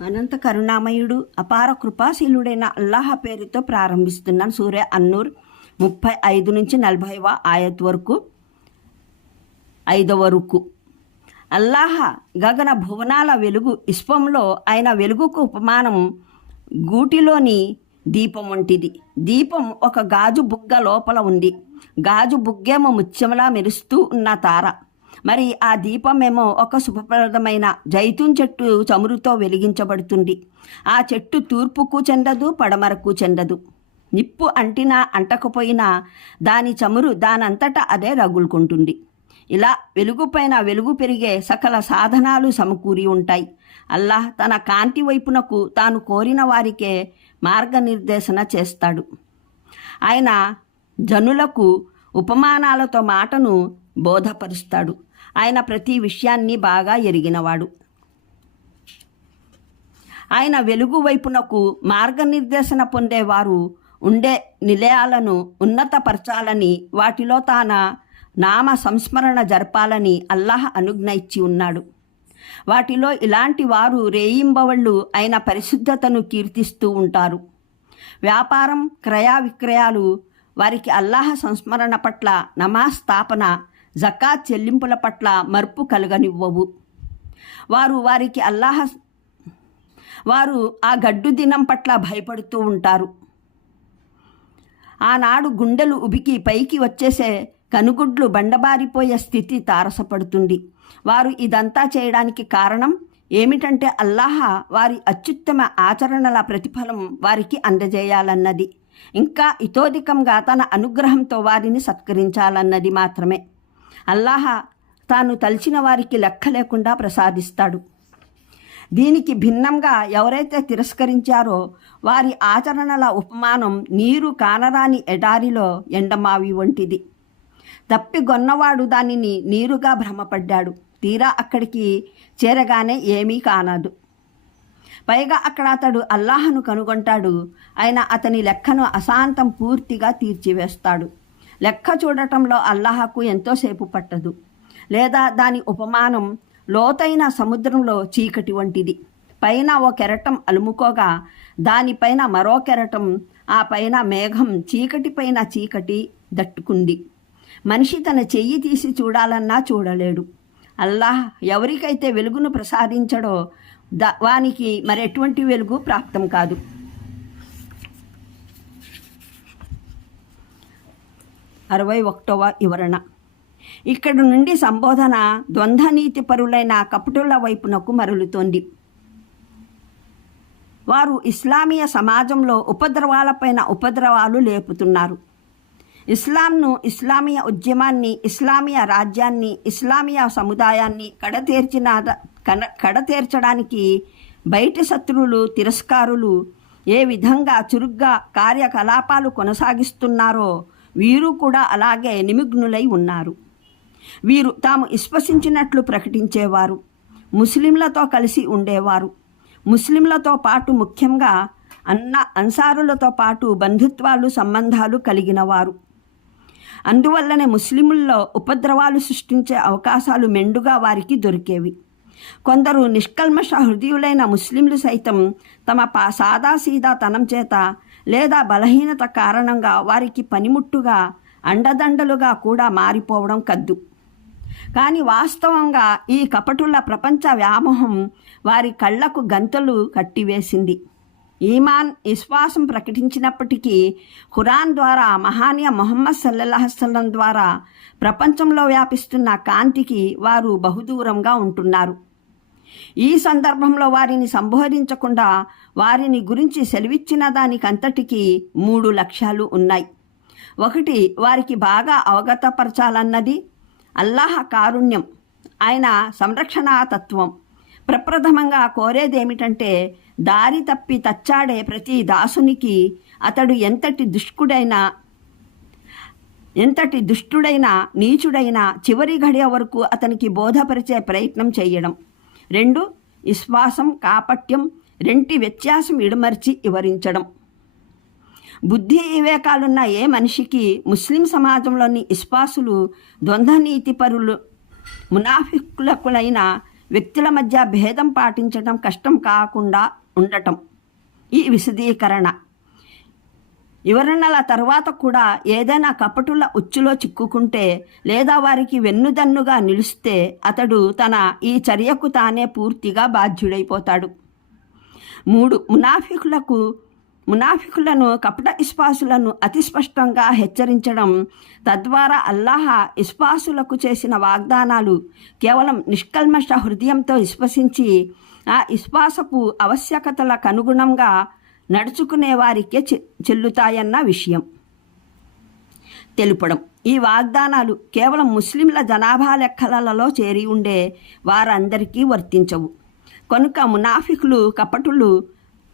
అనంత కరుణామయుడు అపార కృపాశీలుడైన అల్లాహ పేరుతో ప్రారంభిస్తున్నాను సూర్య అన్నూర్ ముప్పై ఐదు నుంచి నలభైవ ఆయత్ వరకు ఐదవ వరకు అల్లాహ గగన భువనాల వెలుగు ఇష్పంలో ఆయన వెలుగుకు ఉపమానం గూటిలోని దీపం వంటిది. దీపం ఒక గాజు బుగ్గ లోపల ఉంది. గాజు బుగ్గేమో ముత్యంలా మెరుస్తూ ఉన్న తార. మరి ఆ దీపమేమో ఒక శుభప్రదమైన జైతున్ చెట్టు చమురుతో వెలిగించబడుతుంది. ఆ చెట్టు తూర్పుకు చెందదు పడమరకు చెందదు. నిప్పు అంటినా అంటకపోయినా దాని చమురు దానంతటా అదే రగులుకుంటుంది. ఇలా వెలుగుపైన వెలుగు పెరిగే సకల సాధనాలు సమకూరి ఉంటాయి. అల్లాహ్ తన కాంతి వైపునకు తాను కోరిన వారికే మార్గనిర్దేశన చేస్తాడు. ఆయన జనులకు ఉపమానాలతో మాటను బోధపరుస్తాడు. ఆయన ప్రతి విషయాన్ని బాగా ఎరిగినవాడు. ఆయన వెలుగు వైపునకు మార్గనిర్దేశన పొందేవారు ఉండే నిలయాలను ఉన్నతపరచాలని వాటిలో తాన నామ సంస్మరణ జరపాలని అల్లాహ్ అనుజ్ఞ ఇచ్చి ఉన్నాడు. వాటిలో ఇలాంటి వారు రేయింబవళ్ళు అయిన పరిశుద్ధతను కీర్తిస్తూ ఉంటారు. వ్యాపారం క్రయ విక్రయాలు వారికి అల్లాహ్ సంస్మరణ పట్ల నమాజ్ స్థాపన జకాత్ చెల్లింపుల పట్ల మర్పు కలగనివ్వవు. వారు వారికి అల్లాహ వారు ఆ గడ్డు దినం పట్ల భయపడుతూ ఉంటారు. ఆనాడు గుండెలు ఉబికి పైకి వచ్చేసే కనుగుడ్లు బండబారిపోయే స్థితి తారసపడుతుంది. వారు ఇదంతా చేయడానికి కారణం ఏమిటంటే అల్లాహ వారి అత్యుత్తమ ఆచరణల ప్రతిఫలం వారికి అందజేయాలన్నది. ఇంకా ఇతోధికంగా తన అనుగ్రహంతో వారిని సత్కరించాలన్నది మాత్రమే. అల్లాహ తాను తలిచిన వారికి లెక్క లేకుండా ప్రసాదిస్తాడు. దీనికి భిన్నంగా ఎవరైతే తిరస్కరించారో వారి ఆచరణల ఉపమానం నీరు కానరాని ఎడారిలో ఎండమావి వంటిది. తప్పిగొన్నవాడు దానిని నీరుగా భ్రమపడ్డాడు. తీరా అక్కడికి చేరగానే ఏమీ కానదు. పైగా అక్కడ అతడు అల్లాహను కనుగొంటాడు. ఆయన అతని లెక్కను అశాంతం పూర్తిగా తీర్చివేస్తాడు. లెక్క చూడటంలో అల్లాహకు ఎంతోసేపు పట్టదు. లేదా దాని ఉపమానం లోతైన సముద్రంలో చీకటి వంటిది. పైన ఓ కెరటం అలుముకోగా దానిపైన మరో కెరటం ఆ పైన మేఘం చీకటి పైన చీకటి దట్టుకుంది. మనిషి తన చెయ్యి తీసి చూడాలన్నా చూడలేడు. అల్లాహ్ ఎవరికైతే వెలుగును ప్రసాదించడో ద వానికి మరెటువంటి వెలుగు ప్రాప్తం కాదు. అరవై ఒకటవ వివరణ. ఇక్కడ నుండి సంబోధన ద్వంద్వనీతి పరులైన కపటుల వైపునకు మరలుతోంది. వారు ఇస్లామీయ సమాజంలో ఉపద్రవాలపైన ఉపద్రవాలు లేపుతున్నారు. ఇస్లాంను ఇస్లామీయ ఉద్యమాన్ని ఇస్లామీయ రాజ్యాన్ని ఇస్లామీయ సముదాయాన్ని కడతీర్చిన కడతీర్చడానికి బయటి శత్రువులు తిరస్కారులు ఏ విధంగా చురుగ్గా కార్యకలాపాలు కొనసాగిస్తున్నారో వీరు కూడా అలాగే నిమగ్నులై ఉన్నారు. వీరు తాము విశ్వసించినట్లు ప్రకటించేవారు. ముస్లింలతో కలిసి ఉండేవారు. ముస్లింలతో పాటు ముఖ్యంగా అన్న అన్సారులతో పాటు బంధుత్వాలు సంబంధాలు కలిగినవారు. అందువల్లనే ముస్లిముల్లో ఉపద్రవాలు సృష్టించే అవకాశాలు మెండుగా వారికి దొరికేవి. కొందరు నిష్కల్మష హృదయులైన ముస్లింలు సైతం తమ పా సాదాసీదా తనం చేత లేదా బలహీనత కారణంగా వారికి పనిముట్టుగా అండదండలుగా కూడా మారిపోవడం కద్దు. కానీ వాస్తవంగా ఈ కపటుల ప్రపంచ వ్యామోహం వారి కళ్ళకు గంతలు కట్టివేసింది. ఈమాన్ విశ్వాసం ప్రకటించినప్పటికీ ఖురాన్ ద్వారా మహానీయ మొహమ్మద్ సల్లల్లాహసల్లం ద్వారా ప్రపంచంలో వ్యాపిస్తున్న కాంతికి వారు బహుదూరంగా ఉంటున్నారు. ఈ సందర్భంలో వారిని సంబోధించకుండా వారిని గురించి సెలవిచ్చిన దానికంతటికీ మూడు లక్ష్యాలు ఉన్నాయి. ఒకటి వారికి బాగా అవగతపరచాలన్నది అల్లాహ కారుణ్యం ఆయన సంరక్షణా తత్వం. ప్రప్రథమంగా కోరేదేమిటంటే దారి తప్పి తచ్చాడే ప్రతి దాసునికి అతడు ఎంతటి దుష్కుడైనా ఎంతటి దుష్టుడైనా నీచుడైనా చివరి గడియ వరకు అతనికి బోధపరిచే ప్రయత్నం చేయడం. రెండు విశ్వాసం కాపట్యం రెంటి వ్యత్యాసం ఇడమర్చి వివరించడం. బుద్ధి వివేకాలున్న ఏ మనిషికి ముస్లిం సమాజంలోని ఇస్పాసులు ద్వంద్వనీతిపరులు మునాఫికులకులైన వ్యక్తుల మధ్య భేదం పాటించడం కష్టం కాకుండా ఉండటం. ఈ విశదీకరణ. వివరణల తర్వాత కూడా ఏదైనా కపటుల ఉచ్చులో చిక్కుకుంటే లేదా వారికి వెన్నుదన్నుగా నిలిస్తే అతడు తన ఈ చర్యకు తానే పూర్తిగా బాధ్యుడైపోతాడు. మూడు మునాఫికులకు మునాఫికులను కపట ఇస్పాసులను అతి స్పష్టంగా హెచ్చరించడం తద్వారా అల్లాహ ఇస్పాసులకు చేసిన వాగ్దానాలు కేవలం నిష్కల్మష హృదయంతో విశ్వసించి ఆ ఇస్పాసపు ఆవశ్యకతలకు అనుగుణంగా నడుచుకునే వారికే చెల్లుతాయన్న విషయం. తెలుపడం. ఈ వాగ్దానాలు కేవలం ముస్లింల జనాభా లెక్కలలో చేరి ఉండే వారందరికీ వర్తించవు. కనుక మునాఫికులు కపటులు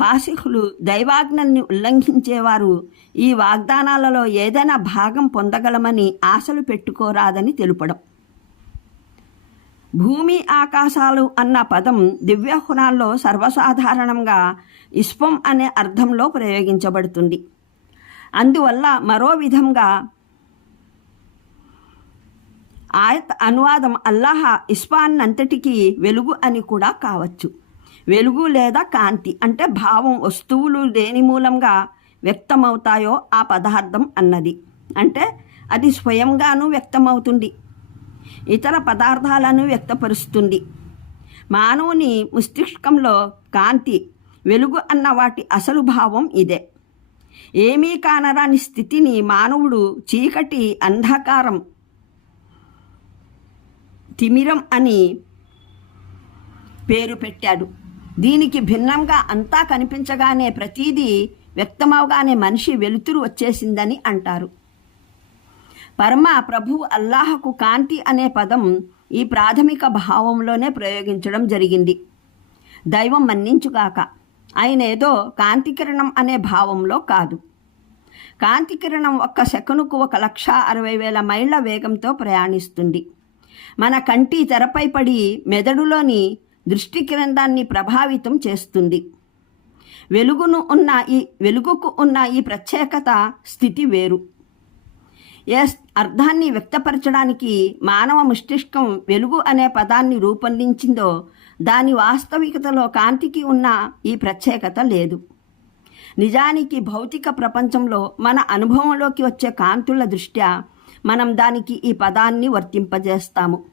ఫాసికులు దైవాజ్ఞల్ని ఉల్లంఘించేవారు ఈ వాగ్దానాలలో ఏదైనా భాగం పొందగలమని ఆశలు పెట్టుకోరాదని తెలుపడం. భూమి ఆకాశాలు అన్న పదం దివ్యహునాల్లో సర్వసాధారణంగా ఇస్పం అనే అర్థంలో ప్రయోగించబడుతుంది. అందువల్ల మరో విధంగా ఆయత్ అనువాదం అల్లాహ ఇస్పాన్నంతటికీ వెలుగు అని కూడా కావచ్చు. వెలుగు లేదా కాంతి అంటే భావం వస్తువులు దేని మూలంగా వ్యక్తమవుతాయో ఆ పదార్థం అన్నది. అంటే అది స్వయంగానూ వ్యక్తమవుతుంది. ఇతర పదార్థాలను వ్యక్తపరుస్తుంది. మానవుని మస్తిష్కంలో కాంతి వెలుగు అన్న వాటి అసలు భావం ఇదే. ఏమీ కానరాని స్థితిని మానవుడు చీకటి అంధకారం తిమిరం అని పేరు పెట్టాడు. దీనికి భిన్నంగా అంతా కనిపించగానే ప్రతీదీ వ్యక్తమవగానే మనిషి వెలుతురు వచ్చేసిందని అంటారు. పరమ ప్రభు అల్లాహకు కాంతి అనే పదం ఈ ప్రాథమిక భావంలోనే ప్రయోగించడం జరిగింది. దైవం మన్నించుగాక. ఆయన ఏదో కాంతికిరణం అనే భావంలో కాదు. కాంతికిరణం ఒక్క సెకనుకు ఒక లక్ష అరవై వేల మైళ్ళ వేగంతో ప్రయాణిస్తుంది. మన కంటి తెరపై పడి మెదడులోని దృష్టి కిరణాన్ని ప్రభావితం చేస్తుంది. వెలుగును ఉన్న ఈ వెలుగుకు ఉన్న ఈ ప్రత్యేకత స్థితి వేరు. ఏ అర్థాన్ని వ్యక్తపరచడానికి మానవ మస్తిష్కం వెలుగు అనే పదాన్ని రూపొందించిందో దాని వాస్తవికతలో కాంతికి ఉన్న ఈ ప్రత్యేకత లేదు. నిజానికి భౌతిక ప్రపంచంలో మన అనుభవంలోకి వచ్చే కాంతుల దృష్ట్యా మనం దానికి ఈ పదాన్ని వర్తింపజేస్తాము.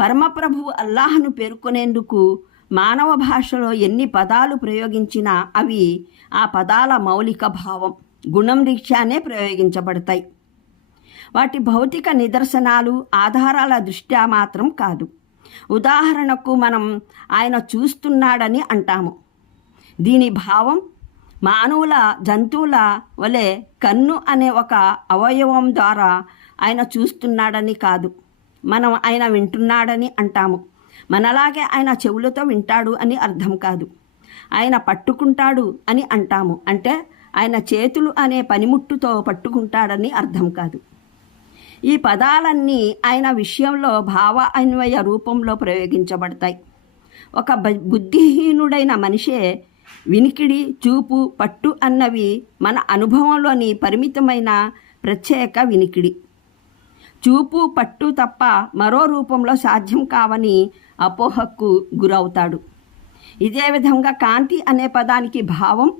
పరమప్రభువు అల్లాహను పేర్కొనేందుకు మానవ భాషలో ఎన్ని పదాలు ప్రయోగించినా అవి ఆ పదాల మౌలిక భావం గుణం రీత్యానే ప్రయోగించబడతాయి. వాటి భౌతిక నిదర్శనాలు ఆధారాల దృష్ట్యా మాత్రం కాదు. ఉదాహరణకు మనం ఆయన చూస్తున్నాడని అంటాము. దీని భావం మానవుల జంతువుల వలె కన్ను అనే ఒక అవయవం ద్వారా ఆయన చూస్తున్నాడని కాదు. మనం ఆయన వింటున్నాడని అంటాము. మనలాగే ఆయన చెవులతో వింటాడు అని అర్థం కాదు. ఆయన పట్టుకుంటాడు అని అంటాము. అంటే ఆయన చేతులు అనే పనిముట్టుతో పట్టుకుంటాడని అర్థం కాదు. ఈ పదాలన్నీ ఆయన విషయంలో భావ అన్వయ రూపంలో ప్రయోగించబడతాయి. ఒక బ- బుద్ధిహీనుడైన మనిషే వినికిడి చూపు పట్టు అన్నవి మన అనుభవంలోని పరిమితమైన ప్రత్యేక వినికిడి. చూపు పట్టు తప్ప మరో రూపంలో సాధ్యం కావని అపోహకు గురవుతాడు. ఇదే విధంగా కాంతి అనే పదానికి భావం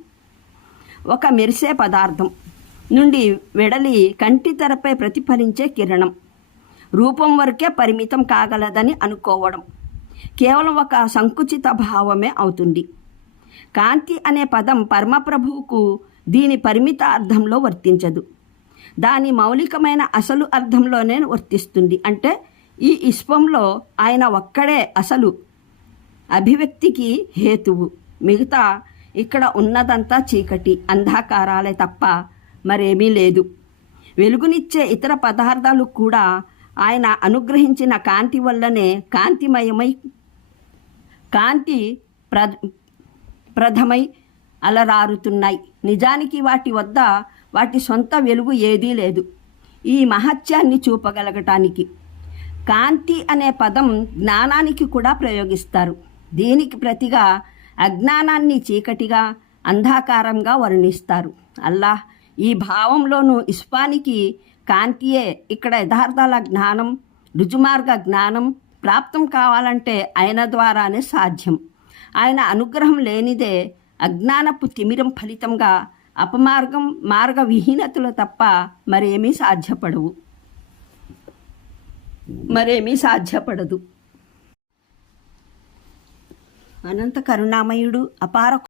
ఒక మెరిసే పదార్థం. నుండి వెడలి కంటి తెరపై ప్రతిఫలించే కిరణం. రూపం వరకే పరిమితం కాగలదని అనుకోవడం కేవలం ఒక సంకుచిత భావమే అవుతుంది. కాంతి అనే పదం పరమప్రభువుకు దీని పరిమిత అర్థంలో వర్తించదు. దాని మౌలికమైన అసలు అర్థంలోనే వర్తిస్తుంది. అంటే ఈ ఇష్పంలో ఆయన ఒక్కడే అసలు అభివ్యక్తికి హేతువు. మిగతా ఇక్కడ ఉన్నదంతా చీకటి అంధకారాలే తప్ప మరేమీ లేదు. వెలుగునిచ్చే ఇతర పదార్థాలు కూడా ఆయన అనుగ్రహించిన కాంతి వల్లనే కాంతిమయమై కాంతి ప్ర ప్రథమై అలరారుతున్నాయి. నిజానికి వాటి వద్ద వాటి సొంత వెలుగు ఏదీ లేదు. ఈ మహత్యాన్ని చూపగలగటానికి. కాంతి అనే పదం జ్ఞానానికి కూడా ప్రయోగిస్తారు. దీనికి ప్రతిగా అజ్ఞానాన్ని చీకటిగా అంధాకారంగా వర్ణిస్తారు. అల్లాహ్ ఈ భావంలోనూ ఇస్పానికి కాంతియే ఇక్కడ యథార్థాల జ్ఞానం రుజుమార్గ జ్ఞానం ప్రాప్తం కావాలంటే ఆయన ద్వారానే సాధ్యం. ఆయన అనుగ్రహం లేనిదే అజ్ఞానపు తిమిరం ఫలితంగా అపమార్గం మార్గ విహీనతలు తప్ప మరేమీ సాధ్యపడవు. మరేమీ సాధ్యపడదు. అనంత కరుణామయుడు అపార